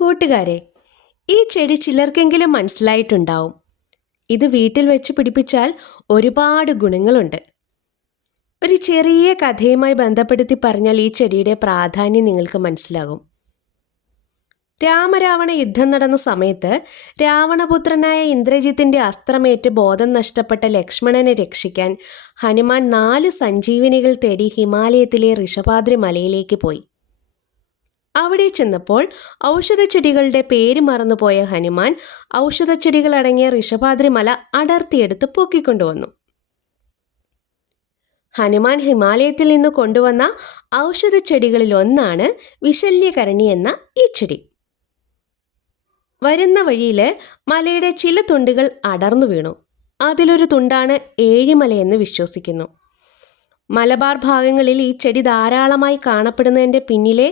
കൂട്ടുകാരെ ഈ ചെടി ചിലർക്കെങ്കിലും മനസ്സിലായിട്ടുണ്ടാവും. ഇത് വീട്ടിൽ വെച്ച് പിടിപ്പിച്ചാൽ ഒരുപാട് ഗുണങ്ങളുണ്ട്. ഒരു ചെറിയ കഥയുമായി ബന്ധപ്പെടുത്തി പറഞ്ഞാൽ ഈ ചെടിയുടെ പ്രാധാന്യം നിങ്ങൾക്ക് മനസ്സിലാകും. രാമരാവണ യുദ്ധം നടന്ന സമയത്ത് രാവണപുത്രനായ ഇന്ദ്രജിത്തിന്റെ അസ്ത്രമേറ്റ് ബോധം നഷ്ടപ്പെട്ട ലക്ഷ്മണനെ രക്ഷിക്കാൻ ഹനുമാൻ നാല് സഞ്ജീവനികൾ തേടി ഹിമാലയത്തിലെ ഋഷഭാദ്രി മലയിലേക്ക് പോയി. അവിടെ ചെന്നപ്പോൾ ഔഷധച്ചെടികളുടെ പേര് മറന്നുപോയ ഹനുമാൻ ഔഷധച്ചെടികളടങ്ങിയ അടങ്ങിയ ഋഷഭാദ്രി മല അടർത്തിയെടുത്ത് പൊക്കിക്കൊണ്ടുവന്നു. ഹനുമാൻ ഹിമാലയത്തിൽ നിന്ന് കൊണ്ടുവന്ന ഔഷധച്ചെടികളിൽ ഒന്നാണ് വിശല്യകരണി എന്ന ഈ ചെടി. വരുന്ന വഴിയിൽ മലയുടെ ചില തുണ്ടുകൾ അടർന്നു വീണു. അതിലൊരു തുണ്ടാണ് ഏഴിമലയെന്ന് വിശ്വസിക്കുന്നു. മലബാർ ഭാഗങ്ങളിൽ ഈ ചെടി ധാരാളമായി കാണപ്പെടുന്നതിന്റെ പിന്നിലെ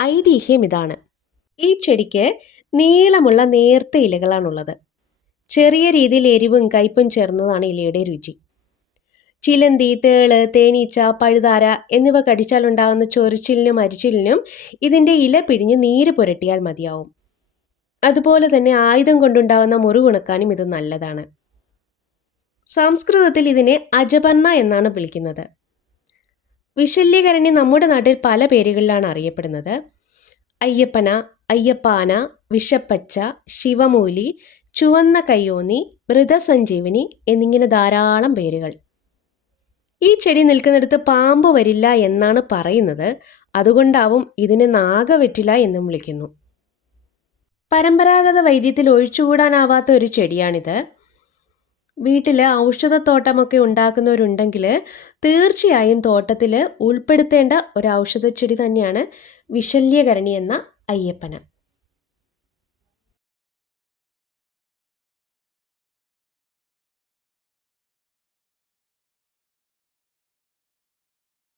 ഐതിഹ്യം ഇതാണ്. ഈ ചെടിക്ക് നീളമുള്ള നേർത്ത ഇലകളാണുള്ളത്. ചെറിയ രീതിയിൽ എരിവും കയ്പും ചേർന്നതാണ് ഇലയുടെ രുചി. ചിലന്തി തേൾ തേനീച്ച പഴുതാര എന്നിവ കടിച്ചാലുണ്ടാകുന്ന ചൊറിച്ചിലിനും അരിച്ചിലിനും ഇതിന്റെ ഇല പിഴിഞ്ഞ് നീര് പുരട്ടിയാൽ മതിയാവും. അതുപോലെ തന്നെ ആയുധം കൊണ്ടുണ്ടാകുന്ന മുറിവുണക്കാനും ഇത് നല്ലതാണ്. സംസ്കൃതത്തിൽ ഇതിനെ അജപർണ എന്നാണ് വിളിക്കുന്നത്. വിശല്യകരണി നമ്മുടെ നാട്ടിൽ പല പേരുകളിലാണ് അറിയപ്പെടുന്നത്. അയ്യപ്പന അയ്യപ്പാന വിഷപ്പച്ച ശിവമൂലി ചുവന്ന കയ്യോന്നി മൃതസഞ്ജീവനി എന്നിങ്ങനെ ധാരാളം പേരുകൾ. ഈ ചെടി നിൽക്കുന്നിടത്ത് പാമ്പ് വരില്ല എന്നാണ് പറയുന്നത്. അതുകൊണ്ടാവും ഇതിനെ നാഗവെറ്റില എന്നും വിളിക്കുന്നു. പരമ്പരാഗത വൈദ്യത്തിൽ ഒഴിച്ചുകൂടാനാവാത്ത ഒരു ചെടിയാണിത്. വീട്ടിൽ ഔഷധത്തോട്ടമൊക്കെ ഉണ്ടാക്കുന്നവരുണ്ടെങ്കിൽ തീർച്ചയായും തോട്ടത്തിൽ ഉൾപ്പെടുത്തേണ്ട ഒരു ഔഷധച്ചെടി തന്നെയാണ് വിശല്യകരണി എന്ന അയ്യപ്പന.